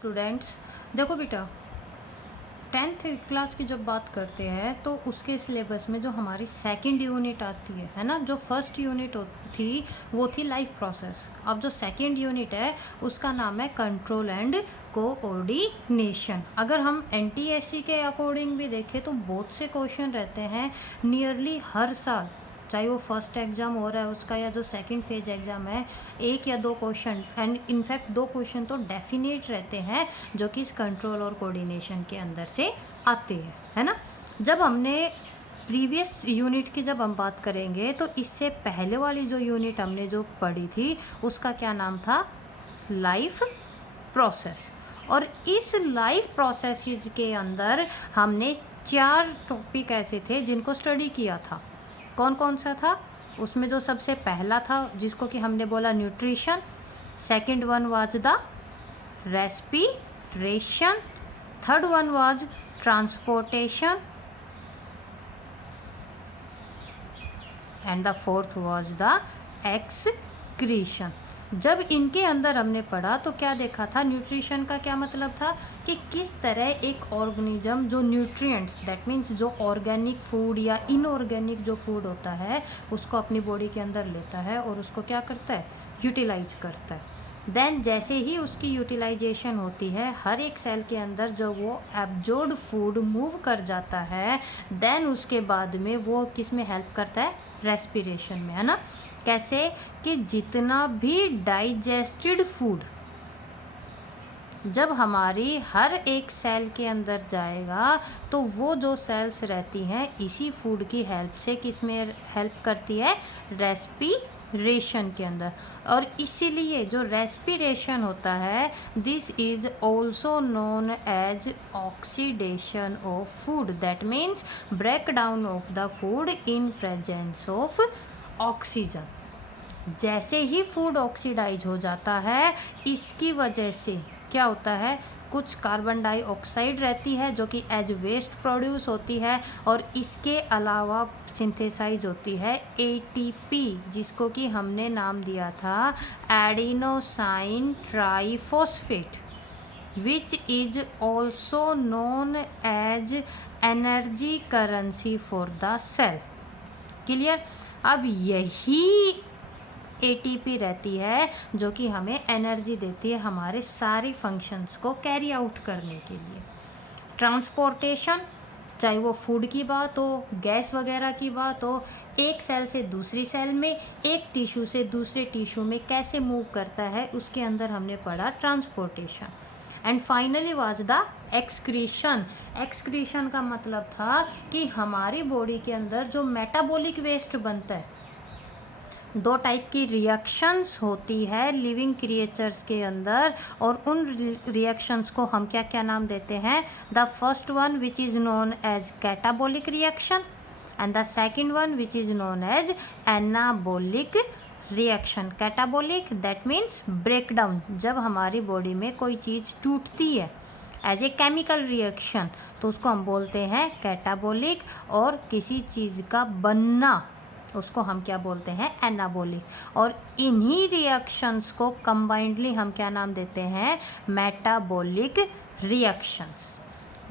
Students, देखो बेटा, 10th class की जब बात करते हैं तो उसके सिलेबस में जो हमारी सेकंड यूनिट आती है ना, जो फर्स्ट यूनिट थी वो थी लाइफ प्रोसेस। अब जो सेकंड यूनिट है उसका नाम है कंट्रोल एंड कोऑर्डिनेशन। अगर हम एनटीएससी के अकॉर्डिंग भी देखें तो बहुत से क्वेश्चन रहते हैं नियरली हर साल, चाहे वो फर्स्ट एग्ज़ाम हो रहा है उसका या जो सेकंड फेज एग्ज़ाम है, एक या दो क्वेश्चन, एंड इनफैक्ट दो क्वेश्चन तो डेफिनेट रहते हैं जो कि इस कंट्रोल और कोऑर्डिनेशन के अंदर से आते हैं, है ना। जब हमने प्रीवियस यूनिट की जब हम बात करेंगे तो इससे पहले वाली जो यूनिट हमने जो पढ़ी थी उसका क्या नाम था? Life process. और इस लाइफ प्रोसेसेस के अंदर हमने 4 टॉपिक ऐसे थे जिनको स्टडी किया था। कौन कौन सा था? उसमें जो सबसे पहला था जिसको कि हमने बोला nutrition, second one was the respiration, third one was transportation and the fourth was the excretion. जब इनके अंदर हमने पढ़ा तो क्या देखा था? न्यूट्रिशन का क्या मतलब था कि किस तरह एक ऑर्गेनिज्म जो न्यूट्रिएंट्स, दैट मीन्स जो ऑर्गेनिक फूड या इनऑर्गेनिक जो फूड होता है उसको अपनी बॉडी के अंदर लेता है और उसको क्या करता है? यूटिलाइज करता है। देन जैसे ही उसकी यूटिलाइजेशन होती है, हर एक सेल के अंदर जब वो एब्जॉर्ब्ड फूड मूव कर जाता है, देन उसके बाद में वो किस में हेल्प करता है? रेस्पिरेशन में, है ना। कैसे? कि जितना भी डाइजेस्टेड फूड जब हमारी हर एक सेल के अंदर जाएगा तो वो जो सेल्स रहती हैं इसी फूड की हेल्प से किस में हेल्प करती है? रेस्पिरेशन के अंदर। और इसीलिए जो रेस्पिरेशन होता है, this is also known as oxidation of food, that means break down of the food in presence of oxygen. जैसे ही फूड ऑक्सीडाइज हो जाता है, इसकी वजह से क्या होता है? कुछ कार्बन डाइऑक्साइड रहती है जो कि एज वेस्ट प्रोड्यूस होती है, और इसके अलावा सिंथेसाइज होती है एटीपी, जिसको कि हमने नाम दिया था adenosine triphosphate, which is also known as energy currency for the cell. Clear? अब यही एटीपी रहती है जो कि हमें एनर्जी देती है हमारे सारे फंक्शंस को कैरी आउट करने के लिए। ट्रांसपोर्टेशन, चाहे वो फूड की बात हो, गैस वगैरह की बात हो, एक सेल से दूसरी सेल में, एक टिश्यू से दूसरे टिश्यू में कैसे मूव करता है, उसके अंदर हमने पढ़ा transportation. And finally was the excretion. Excretion का मतलब था कि हमारी बॉडी के अंदर जो मेटाबॉलिक वेस्ट बनता है, दो टाइप की रिएक्शंस होती है लिविंग क्रिएचर्स के अंदर, और उन रिएक्शंस को हम क्या क्या नाम देते हैं? The first one which is known as catabolic reaction and the second one which is known as anabolic reaction. Catabolic that means breakdown, जब हमारी बॉडी में कोई चीज़ टूटती है एज ए केमिकल रिएक्शन तो उसको हम बोलते हैं कैटाबॉलिक, और किसी चीज़ का बनना उसको हम क्या बोलते हैं? एनाबॉलिक। और इन्हीं रिएक्शंस को कंबाइंडली हम क्या नाम देते हैं? Metabolic reactions.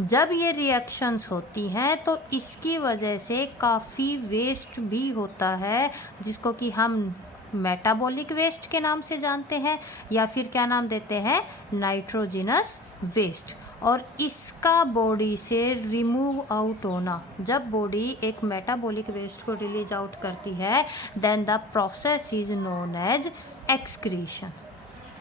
जब ये रिएक्शंस होती हैं तो इसकी वजह से काफ़ी वेस्ट भी होता है जिसको कि हम मेटाबॉलिक वेस्ट के नाम से जानते हैं, या फिर क्या नाम देते हैं? Nitrogenous waste. और इसका बॉडी से रिमूव आउट होना, जब बॉडी एक मेटाबॉलिक वेस्ट को रिलीज आउट करती है, then the process is known as excretion.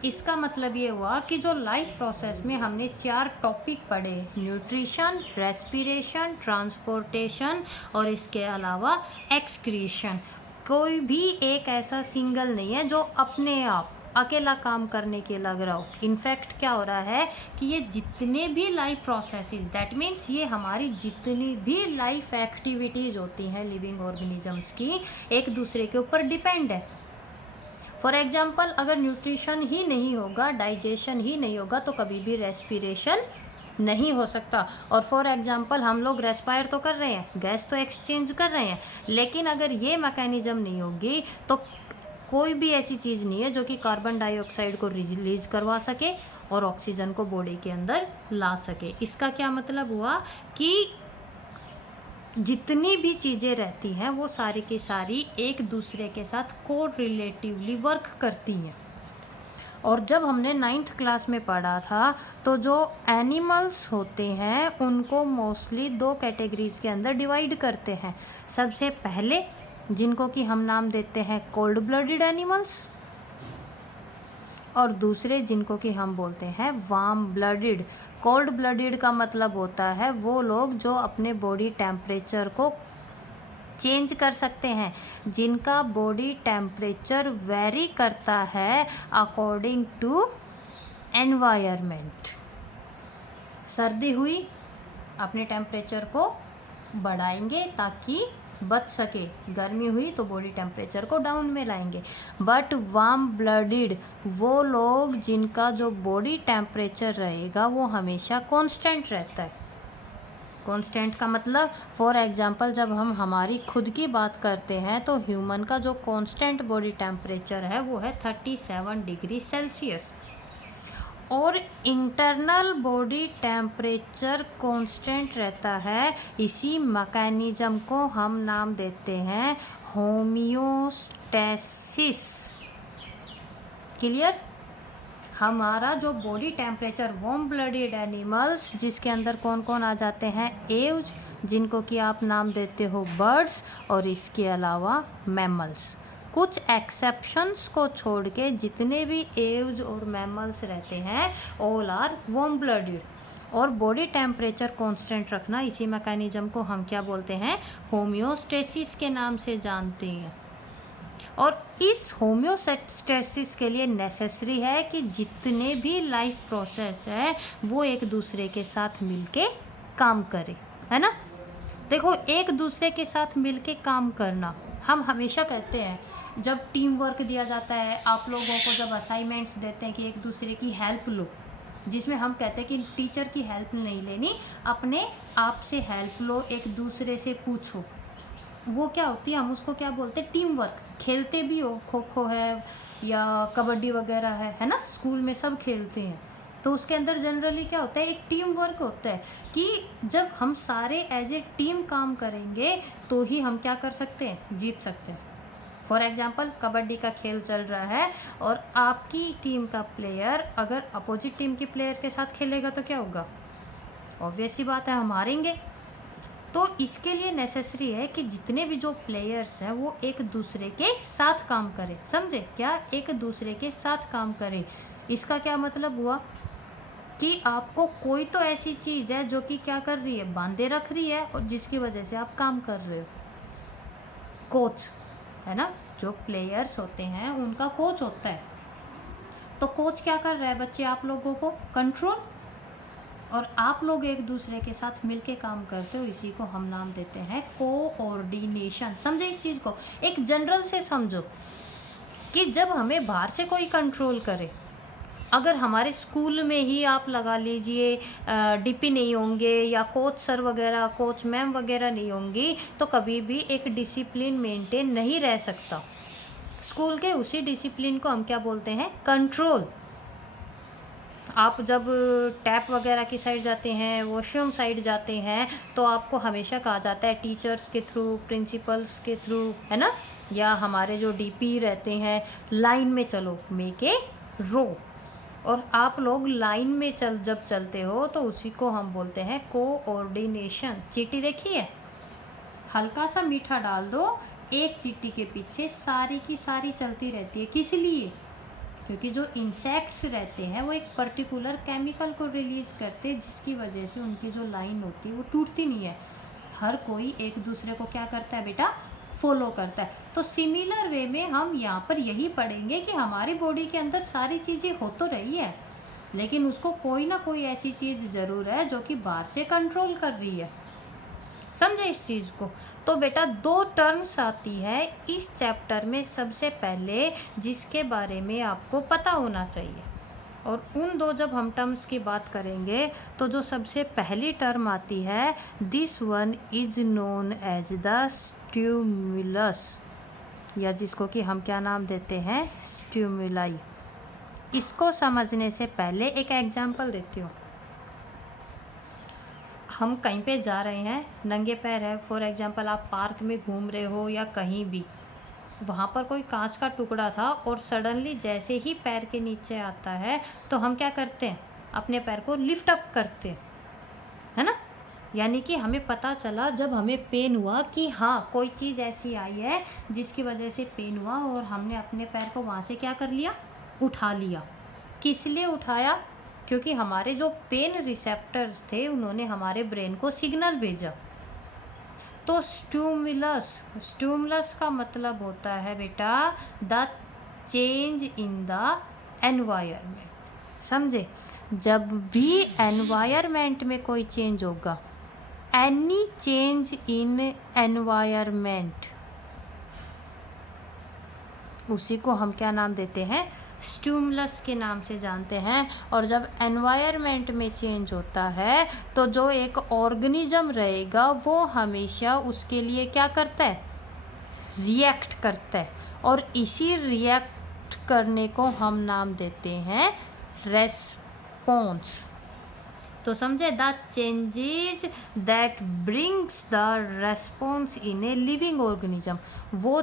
इसका मतलब ये हुआ कि जो लाइफ प्रोसेस में हमने 4 टॉपिक पढ़े, न्यूट्रिशन, रेस्पिरेशन, ट्रांसपोर्टेशन और इसके अलावा एक्सक्रीशन, कोई भी एक ऐसा सिंगल नहीं है जो अपने आप अकेला काम करने के लग रहा हो। इनफैक्ट क्या हो रहा है कि ये जितने भी लाइफ प्रोसेसेस, दैट मीन्स ये हमारी जितनी भी लाइफ एक्टिविटीज़ होती हैं लिविंग ऑर्गेनिजम्स की, एक दूसरे के ऊपर डिपेंड है। फॉर एग्जाम्पल, अगर न्यूट्रिशन ही नहीं होगा, डाइजेशन ही नहीं होगा, तो कभी भी रेस्पिरेशन नहीं हो सकता। और फॉर एग्जांपल हम लोग रेस्पायर तो कर रहे हैं, गैस तो एक्सचेंज कर रहे हैं, लेकिन अगर ये मैकेनिज्म नहीं होगी तो कोई भी ऐसी चीज़ नहीं है जो कि कार्बन डाइऑक्साइड को रिलीज करवा सके और ऑक्सीजन को बॉडी के अंदर ला सके। इसका क्या मतलब हुआ कि जितनी भी चीज़ें रहती हैं वो सारी की सारी एक दूसरे के साथ को रिलेटिवली वर्क करती हैं। और जब हमने 9th क्लास में पढ़ा था तो जो एनिमल्स होते हैं उनको मोस्टली 2 कैटेगरीज के अंदर डिवाइड करते हैं। सबसे पहले जिनको कि हम नाम देते हैं कोल्ड ब्लडेड एनिमल्स, और दूसरे जिनको कि हम बोलते हैं वार्म ब्लडेड। कोल्ड ब्लडेड का मतलब होता है वो लोग जो अपने बॉडी टेम्परेचर को चेंज कर सकते हैं, जिनका बॉडी टेम्परेचर वेरी करता है अकॉर्डिंग टू एनवायरनमेंट। सर्दी हुई, अपने टेम्परेचर को बढ़ाएंगे ताकि बच सके, गर्मी हुई तो बॉडी टेम्परेचर को डाउन में लाएंगे। बट वार्म ब्लडेड वो लोग जिनका जो बॉडी टेम्परेचर रहेगा वो हमेशा कांस्टेंट रहता है। कांस्टेंट का मतलब फॉर एग्जांपल जब हम हमारी खुद की बात करते हैं तो ह्यूमन का जो कांस्टेंट बॉडी टेम्परेचर है वो है 37 डिग्री सेल्सियस, और इंटरनल बॉडी टेम्परेचर कांस्टेंट रहता है। इसी मैकेनिज्म को हम नाम देते हैं होमियोस्टेसिस। क्लियर? हमारा जो body temperature warm blooded animals जिसके अंदर कौन कौन आ जाते हैं, एव्स जिनको कि आप नाम देते हो बर्ड्स, और इसके अलावा मैमल्स। कुछ एक्सेप्शंस को छोड़ के जितने भी एव्स और मैमल्स रहते हैं ऑल आर वार्म ब्लडेड। और बॉडी टेम्परेचर कांस्टेंट रखना, इसी मैकेनिज्म को हम क्या बोलते हैं, होमियोस्टेसिस के नाम से जानते हैं। और इस होमियोस्टेसिस के लिए नेसेसरी है कि जितने भी लाइफ प्रोसेस है वो एक दूसरे के साथ मिलके काम करे, है ना। देखो, एक दूसरे के साथ मिलके काम करना, हम हमेशा कहते हैं जब टीम वर्क दिया जाता है, आप लोगों को जब असाइनमेंट्स देते हैं कि एक दूसरे की हेल्प लो, जिसमें हम कहते हैं कि टीचर की हेल्प नहीं लेनी, अपने आप से हेल्प लो, एक दूसरे से पूछो। वो क्या होती है, हम उसको क्या बोलते हैं, टीम वर्क। खेलते भी हो, खो खो है या कबड्डी वगैरह है ना, स्कूल में सब खेलते हैं, तो उसके अंदर जनरली क्या होता है, एक टीम वर्क होता है कि जब हम सारे एज ए टीम काम करेंगे तो ही हम क्या कर सकते हैं, जीत सकते हैं। फॉर एग्जाम्पल कबड्डी का खेल चल रहा है और आपकी टीम का प्लेयर अगर अपोजिट टीम की प्लेयर के साथ खेलेगा तो क्या होगा, ऑब्वियस सी बात है, हम हारेंगे। तो इसके लिए नेसेसरी है कि जितने भी जो प्लेयर्स हैं वो एक दूसरे के साथ काम करें। समझे क्या, एक दूसरे के साथ काम करें। इसका क्या मतलब हुआ कि आपको कोई तो ऐसी चीज़ है जो कि क्या कर रही है, बांधे रख रही है, और जिसकी वजह से आप काम कर रहे हो। कोच है ना, जो प्लेयर्स होते हैं उनका कोच होता है। तो कोच क्या कर रहा है बच्चे, आप लोगों को कंट्रोल, और आप लोग एक दूसरे के साथ मिलके काम करते हो, इसी को हम नाम देते हैं कोऑर्डिनेशन। समझे इस चीज़ को, एक जनरल से समझो कि जब हमें बाहर से कोई कंट्रोल करे, अगर हमारे स्कूल में ही आप लगा लीजिए डीपी नहीं होंगे या कोच सर वगैरह, कोच मैम वगैरह नहीं होंगी, तो कभी भी एक डिसिप्लिन मेंटेन नहीं रह सकता। स्कूल के उसी डिसिप्लिन को हम क्या बोलते हैं, कंट्रोल। आप जब टैप वगैरह की साइड जाते हैं, वॉशरूम साइड जाते हैं, तो आपको हमेशा कहा जाता है टीचर्स के थ्रू, प्रिंसिपल्स के थ्रू, है ना, या हमारे जो डीपी रहते हैं, लाइन में चलो, मेक ए रो। और आप लोग लाइन में जब चलते हो तो उसी को हम बोलते हैं कोऑर्डिनेशन। चींटी देखी है, हल्का सा मीठा डाल दो, एक चींटी के पीछे सारी की सारी चलती रहती है। किस लिए, क्योंकि जो इंसेक्ट्स रहते हैं वो एक पर्टिकुलर केमिकल को रिलीज करते हैं, जिसकी वजह से उनकी जो लाइन होती है वो टूटती नहीं है। हर कोई एक दूसरे को क्या करता है बेटा, फॉलो करता है। तो सिमिलर वे में हम यहाँ पर यही पढ़ेंगे कि हमारी बॉडी के अंदर सारी चीज़ें हो तो रही है, लेकिन उसको कोई ना कोई ऐसी चीज़ ज़रूर है जो कि बाहर से कंट्रोल कर रही है। समझे इस चीज़ को। तो बेटा 2 टर्म्स आती है इस चैप्टर में सबसे पहले, जिसके बारे में आपको पता होना चाहिए। और उन 2 जब हम टर्म्स की बात करेंगे तो जो सबसे पहली टर्म आती है, this one is known as the stimulus, या जिसको कि हम क्या नाम देते हैं, स्टिमुलाई। इसको समझने से पहले एक एग्जाम्पल देती हूँ। हम कहीं पे जा रहे हैं, नंगे पैर है, फॉर एग्जाम्पल आप पार्क में घूम रहे हो या कहीं भी, वहाँ पर कोई कांच का टुकड़ा था और सडनली जैसे ही पैर के नीचे आता है तो हम क्या करते हैं, अपने पैर को लिफ्ट अप करते हैं, है ना। यानी कि हमें पता चला जब हमें पेन हुआ कि हाँ कोई चीज़ ऐसी आई है जिसकी वजह से पेन हुआ, और हमने अपने पैर को वहाँ से क्या कर लिया, उठा लिया। किस लिए उठाया, क्योंकि हमारे जो पेन रिसेप्टर्स थे उन्होंने हमारे ब्रेन को सिग्नल भेजा। तो स्टिमुलस का मतलब होता है बेटा the change in the environment. समझे, जब भी एनवायरनमेंट में कोई चेंज होगा, एनी चेंज इन एनवायरनमेंट, उसी को हम क्या नाम देते हैं, स्टिमुलस के नाम से जानते हैं। और जब एनवायरनमेंट में चेंज होता है तो जो एक ऑर्गेनिज्म रहेगा वो हमेशा उसके लिए क्या करता है, रिएक्ट करता है, और इसी रिएक्ट करने को हम नाम देते हैं रेस्पॉन्स। तो समझे, the changes that brings the response in a living organism, वो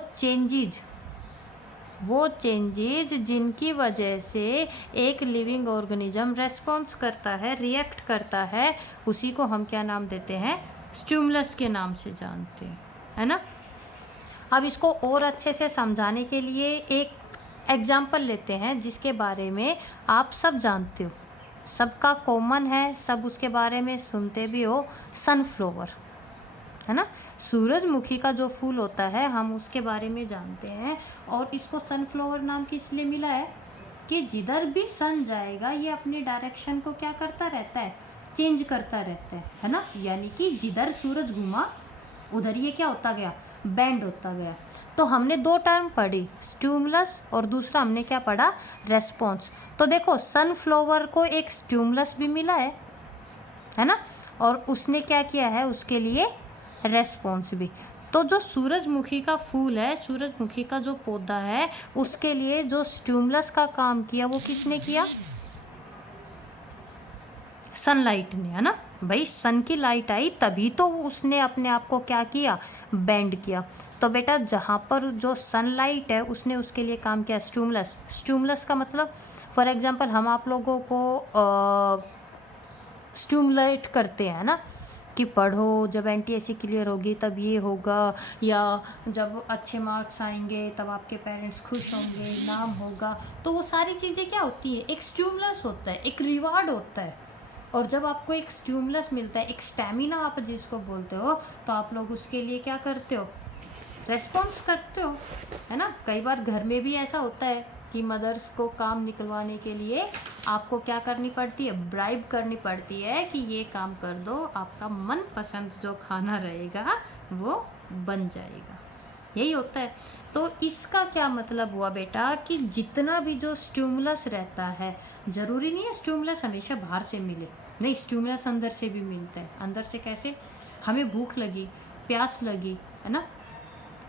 चेंजेज जिनकी वजह से एक लिविंग ऑर्गेनिज्म रेस्पॉन्स करता है, रिएक्ट करता है, उसी को हम क्या नाम देते हैं, स्टिमुलस के नाम से जानते हैं, है ना। अब इसको और अच्छे से समझाने के लिए एक एग्जाम्पल लेते हैं जिसके बारे में आप सब जानते हो, सबका कॉमन है, सब उसके बारे में सुनते भी हो, सनफ्लावर, है ना। सूरजमुखी का जो फूल होता है हम उसके बारे में जानते हैं, और इसको सनफ्लावर नाम किस लिए मिला है कि जिधर भी सन जाएगा ये अपनी डायरेक्शन को क्या करता रहता है, चेंज करता रहता है ना। यानी कि जिधर सूरज घूमा उधर ये क्या होता गया, बेंड होता गया। तो हमने दो टर्म पढ़ी, स्टिमुलस और दूसरा हमने क्या पढ़ा, रेस्पॉन्स। तो देखो सनफ्लावर को एक स्टिमुलस भी मिला है ना, और उसने क्या किया है, उसके लिए रेस्पॉन्स भी। तो जो सूरजमुखी का फूल है, सूरजमुखी का जो पौधा है, उसके लिए जो स्टिमुलस का काम किया वो किसने किया, सनलाइट ने, है ना। भाई सन की लाइट आई तभी तो उसने अपने आप को क्या किया, बेंड किया। तो बेटा जहाँ पर जो सनलाइट है उसने उसके लिए काम किया स्टिमुलस। स्टिमुलस का मतलब फॉर एग्जांपल हम आप लोगों को स्टिमुलेट करते हैं ना, कि पढ़ो, जब एनटीएससी क्लियर होगी तब ये होगा, या जब अच्छे मार्क्स आएंगे तब आपके पेरेंट्स खुश होंगे, नाम होगा। तो वो सारी चीज़ें क्या होती है, एक स्टिमुलस होता है, एक रिवार्ड होता है। और जब आपको एक स्टिमुलस मिलता है, एक स्टैमिना आप जिसको बोलते हो, तो आप लोग उसके लिए क्या करते हो, रेस्पॉन्स करते हो, है ना। कई बार घर में भी ऐसा होता है कि मदर्स को काम निकलवाने के लिए आपको क्या करनी पड़ती है, ब्राइब करनी पड़ती है कि ये काम कर दो, आपका मनपसंद जो खाना रहेगा वो बन जाएगा, यही होता है। तो इसका क्या मतलब हुआ बेटा कि जितना भी जो स्टिमुलस रहता है, ज़रूरी नहीं है स्टिमुलस हमेशा बाहर से मिले, नहीं, स्टिमुलस अंदर से भी मिलता है। अंदर से कैसे, हमें भूख लगी, प्यास लगी, है ना,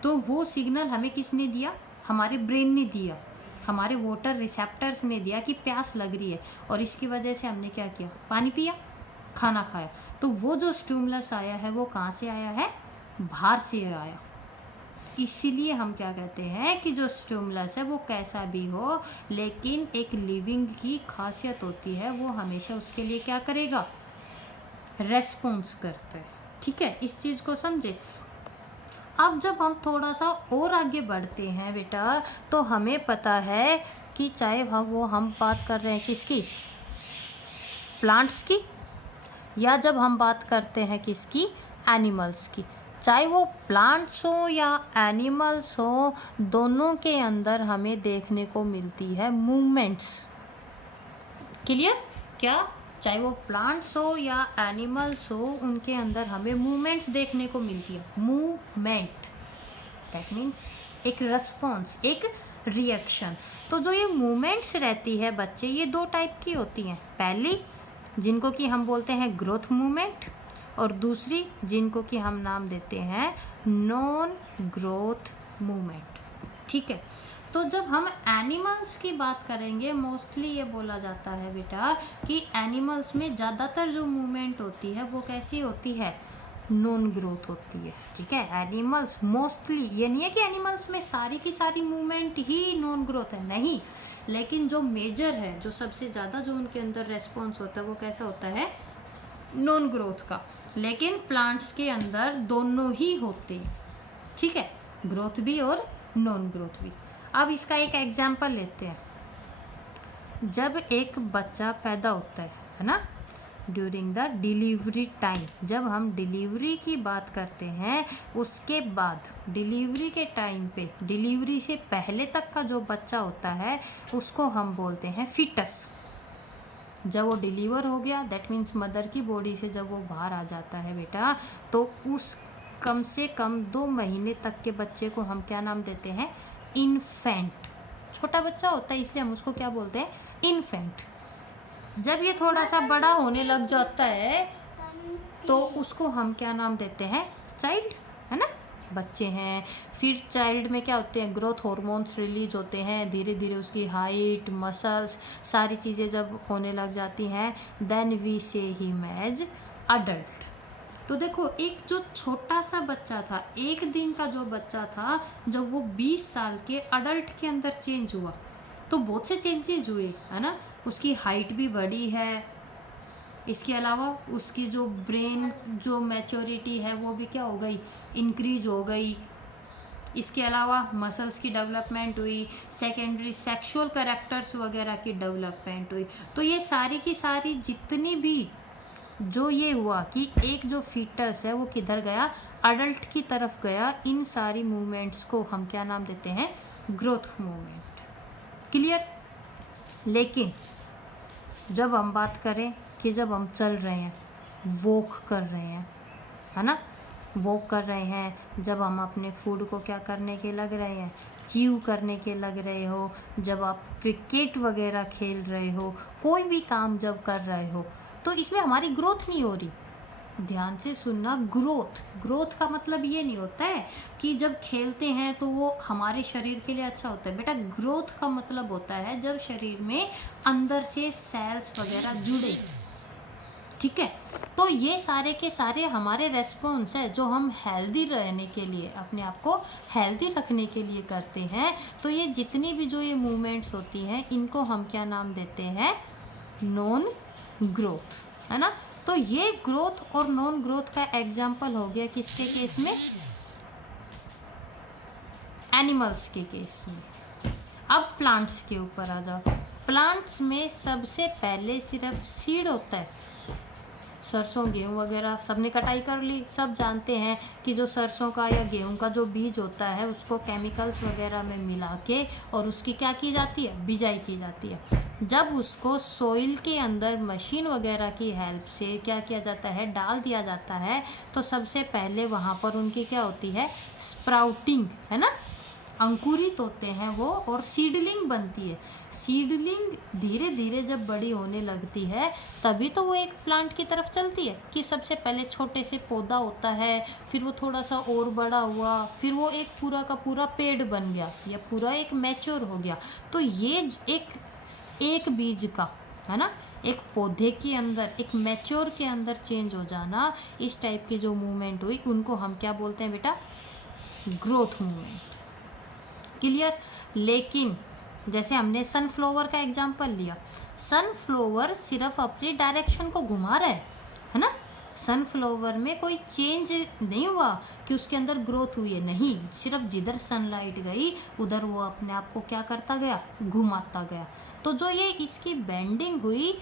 तो वो सिग्नल हमें किसने दिया, हमारे ब्रेन ने दिया, हमारे वाटर रिसेप्टर्स ने दिया कि प्यास लग रही है, और इसकी वजह से हमने क्या किया, पानी पिया, खाना खाया। तो वो जो स्टिमुलस आया है वो कहाँ से आया है, बाहर से आया। इसीलिए हम क्या कहते हैं कि जो स्टिमुलस है वो कैसा भी हो, लेकिन एक लिविंग की खासियत होती है, वो हमेशा उसके लिए क्या करेगा, रेस्पॉन्स करता है। ठीक है, इस चीज़ को समझे। अब जब हम थोड़ा सा और आगे बढ़ते हैं बेटा, तो हमें पता है कि चाहे हम बात कर रहे हैं किसकी, प्लांट्स की, या जब हम बात करते हैं किसकी, एनिमल्स की, चाहे वो प्लांट्स हो या एनिमल्स हो, दोनों के अंदर हमें देखने को मिलती है मूवमेंट्स। क्लियर, क्या, चाहे वो प्लांट्स हो या एनिमल्स हो, उनके अंदर हमें मूवमेंट्स देखने को मिलती है। मूवमेंट दैट मीन्स एक रिस्पॉन्स, एक रिएक्शन। तो जो ये मूवमेंट्स रहती है बच्चे, ये दो टाइप की होती हैं। पहली जिनको कि हम बोलते हैं ग्रोथ मूवमेंट, और दूसरी जिनको कि हम नाम देते हैं नॉन ग्रोथ मूवमेंट। ठीक है, तो जब हम एनिमल्स की बात करेंगे, मोस्टली ये बोला जाता है बेटा कि एनिमल्स में ज़्यादातर जो मूवमेंट होती है वो कैसी होती है, नॉन ग्रोथ होती है। ठीक है, एनिमल्स मोस्टली, ये नहीं है कि एनिमल्स में सारी की सारी मूवमेंट ही नॉन ग्रोथ है, नहीं, लेकिन जो मेजर है, जो सबसे ज़्यादा जो उनके अंदर रेस्पॉन्स होता है वो कैसा होता है, नॉन ग्रोथ का। लेकिन प्लांट्स के अंदर दोनों ही होते हैं। ठीक है, ग्रोथ भी और नॉन ग्रोथ भी। अब इसका एक एग्जाम्पल लेते हैं। जब एक बच्चा पैदा होता है ना, ड्यूरिंग द डिलीवरी टाइम, जब हम डिलीवरी की बात करते हैं, उसके बाद डिलीवरी के टाइम पे, डिलीवरी से पहले तक का जो बच्चा होता है उसको हम बोलते हैं फीटस। जब वो डिलीवर हो गया, दैट मीन्स मदर की बॉडी से जब वो बाहर आ जाता है बेटा, तो उस कम से कम 2 महीने तक के बच्चे को हम क्या नाम देते हैं, इन्फेंट। छोटा बच्चा होता है इसलिए हम उसको क्या बोलते हैं, इन्फेंट। जब ये थोड़ा सा बड़ा होने लग जाता है तो उसको हम क्या नाम देते हैं, चाइल्ड, है ना, बच्चे हैं। फिर चाइल्ड में क्या होते हैं, ग्रोथ हार्मोन्स रिलीज होते हैं, धीरे धीरे उसकी हाइट, मसल्स, सारी चीज़ें जब होने लग जाती हैं, देन वी से हिम एज अडल्ट। तो देखो, एक जो छोटा सा बच्चा था, 1 दिन का जो बच्चा था, जब वो 20 साल के अडल्ट के अंदर चेंज हुआ तो बहुत से चेंजेज हुए, है ना। उसकी हाइट भी बढ़ी है, इसके अलावा उसकी जो ब्रेन जो मैच्योरिटी है वो भी क्या हो गई, इंक्रीज हो गई। इसके अलावा मसल्स की डेवलपमेंट हुई, सेकेंडरी सेक्सुअल कैरेक्टर्स वगैरह की डेवलपमेंट हुई। तो ये सारी की सारी जितनी भी जो ये हुआ कि एक जो फीटस है वो किधर गया, अडल्ट की तरफ गया, इन सारी मूवमेंट्स को हम क्या नाम देते हैं, ग्रोथ मूवमेंट। क्लियर। लेकिन जब हम बात करें कि जब हम चल रहे हैं, वॉक कर रहे हैं, है ना, वॉक कर रहे हैं, जब हम अपने फूड को क्या करने के लग रहे हैं, च्यू करने के लग रहे हो, जब आप क्रिकेट वगैरह खेल रहे हो, कोई भी काम जब कर रहे हो, तो इसमें हमारी ग्रोथ नहीं हो रही। ध्यान से सुनना, ग्रोथ का मतलब ये नहीं होता है कि जब खेलते हैं तो वो हमारे शरीर के लिए अच्छा होता है। बेटा, ग्रोथ का मतलब होता है जब शरीर में अंदर से सेल्स वगैरह जुड़े। ठीक है, तो ये सारे के सारे हमारे रेस्पॉन्स है जो हम हेल्दी रहने के लिए, अपने आप को हेल्दी रखने के लिए करते हैं। तो ये जितनी भी जो ये मूवमेंट्स होती हैं, इनको हम क्या नाम देते हैं, नॉन ग्रोथ, है ना। तो ये ग्रोथ और नॉन ग्रोथ का एग्जाम्पल हो गया किसके केस में, एनिमल्स के केस में। अब प्लांट्स के ऊपर आ जाओ। प्लांट्स में सबसे पहले सिर्फ सीड होता है। सरसों गेहूँ वगैरह सबने कटाई कर ली, सब जानते हैं कि जो सरसों का या गेहूँ का जो बीज होता है उसको केमिकल्स वगैरह में मिला के और उसकी क्या की जाती है, बिजाई की जाती है। जब उसको सोइल के अंदर मशीन वगैरह की हेल्प से क्या किया जाता है, डाल दिया जाता है, तो सबसे पहले वहाँ पर उनकी क्या होती है, स्प्राउटिंग, है ना, अंकुरित होते हैं वो, और सीडलिंग बनती है। सीडलिंग धीरे धीरे जब बड़ी होने लगती है तभी तो वो एक प्लांट की तरफ चलती है, कि सबसे पहले छोटे से पौधा होता है, फिर वो थोड़ा सा और बड़ा हुआ, फिर वो एक पूरा का पूरा पेड़ बन गया या पूरा एक मैच्योर हो गया। तो ये एक बीज का, है ना, एक पौधे के अंदर, एक मैच्योर के अंदर चेंज हो जाना, इस टाइप की जो मूवमेंट हुई उनको हम क्या बोलते हैं बेटा, ग्रोथ मूवमेंट। क्लियर। लेकिन जैसे हमने सनफ्लावर का एग्जांपल लिया, सनफ्लावर सिर्फ अपनी डायरेक्शन को घुमा रहा है ना, सनफ्लावर में कोई चेंज नहीं हुआ कि उसके अंदर ग्रोथ हुई है, नहीं, सिर्फ जिधर सनलाइट गई उधर वो अपने आप को क्या करता गया, घुमाता गया। तो जो ये इसकी बेंडिंग हुई,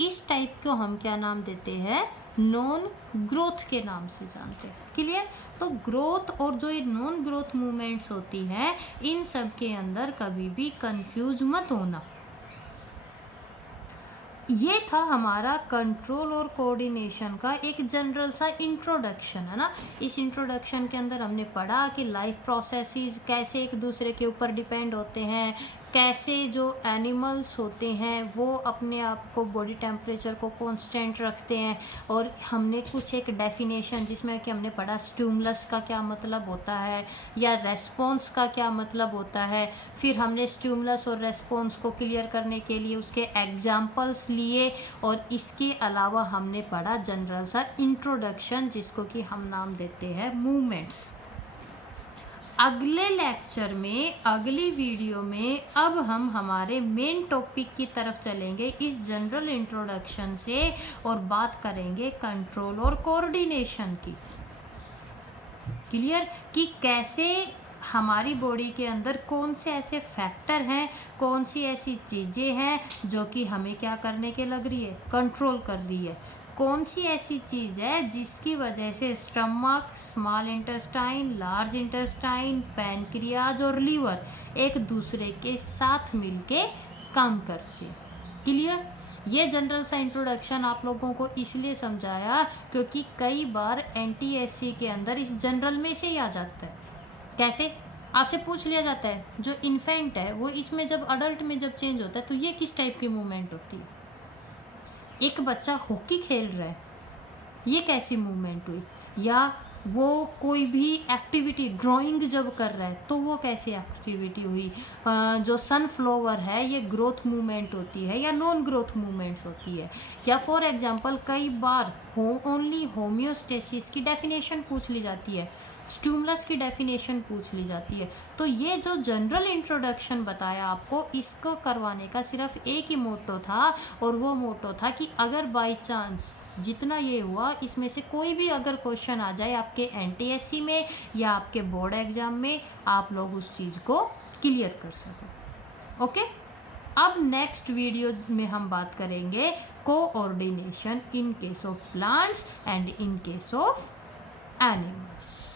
इस टाइप को हम क्या नाम देते हैं, नॉन ग्रोथ के नाम से जानते हैं। क्लियर। तो ग्रोथ और जो ये नॉन ग्रोथ मूवमेंट्स होती हैं, इन सब के अंदर कभी भी कंफ्यूज मत होना। ये था हमारा कंट्रोल और कोऑर्डिनेशन का एक जनरल सा इंट्रोडक्शन, है ना। इस इंट्रोडक्शन के अंदर हमने पढ़ा कि लाइफ प्रोसेसेस कैसे एक दूसरे के ऊपर डिपेंड होते हैं, कैसे जो एनिमल्स होते हैं वो अपने आप को बॉडी टेम्परेचर को कांस्टेंट रखते हैं। और हमने कुछ एक डेफिनेशन जिसमें कि हमने पढ़ा स्टिमुलस का क्या मतलब होता है या रेस्पॉन्स का क्या मतलब होता है। फिर हमने स्टिमुलस और रेस्पॉन्स को क्लियर करने के लिए उसके एग्जाम्पल्स लिए। और इसके अलावा हमने पढ़ा जनरल सा इंट्रोडक्शन जिसको कि हम नाम देते हैं मूवमेंट्स। अगले लेक्चर में, अगली वीडियो में अब हम हमारे मेन टॉपिक की तरफ चलेंगे इस जनरल इंट्रोडक्शन से और बात करेंगे कंट्रोल और कोऑर्डिनेशन की। क्लियर कि कैसे हमारी बॉडी के अंदर कौन से ऐसे फैक्टर हैं, कौन सी ऐसी चीज़ें हैं जो कि हमें क्या करने के लग रही है, कंट्रोल कर रही है। कौन सी ऐसी चीज़ है जिसकी वजह से stomach, small intestine, large intestine, pancreas और लीवर एक दूसरे के साथ मिलके काम करते हैं। क्लियर। ये जनरल सा इंट्रोडक्शन आप लोगों को इसलिए समझाया क्योंकि कई बार एनटीएससी के अंदर इस जनरल में से ही आ जाता है। कैसे आपसे पूछ लिया जाता है जो इन्फेंट है वो इसमें जब अडल्ट में जब चेंज होता है तो ये किस टाइप की मूवमेंट होती है। एक बच्चा हॉकी खेल रहा है, ये कैसी मूवमेंट हुई। या वो कोई भी एक्टिविटी ड्राइंग जब कर रहा है तो वो कैसी एक्टिविटी हुई। जो सनफ्लावर है ये ग्रोथ मूवमेंट होती है या नॉन ग्रोथ मूवमेंट्स होती है। या फॉर एग्जांपल कई बार ओनली होम्योस्टेसिस की डेफिनेशन पूछ ली जाती है, स्टिमुलस की डेफिनेशन पूछ ली जाती है। तो ये जो जनरल इंट्रोडक्शन बताया आपको, इसको करवाने का सिर्फ एक ही मोटो था और वो मोटो था कि अगर बाय चांस जितना ये हुआ इसमें से कोई भी अगर क्वेश्चन आ जाए आपके एनटीएससी में या आपके बोर्ड एग्जाम में, आप लोग उस चीज़ को क्लियर कर सको। ओके। अब नेक्स्ट वीडियो में हम बात करेंगे coordination in case of plants and in case of animals.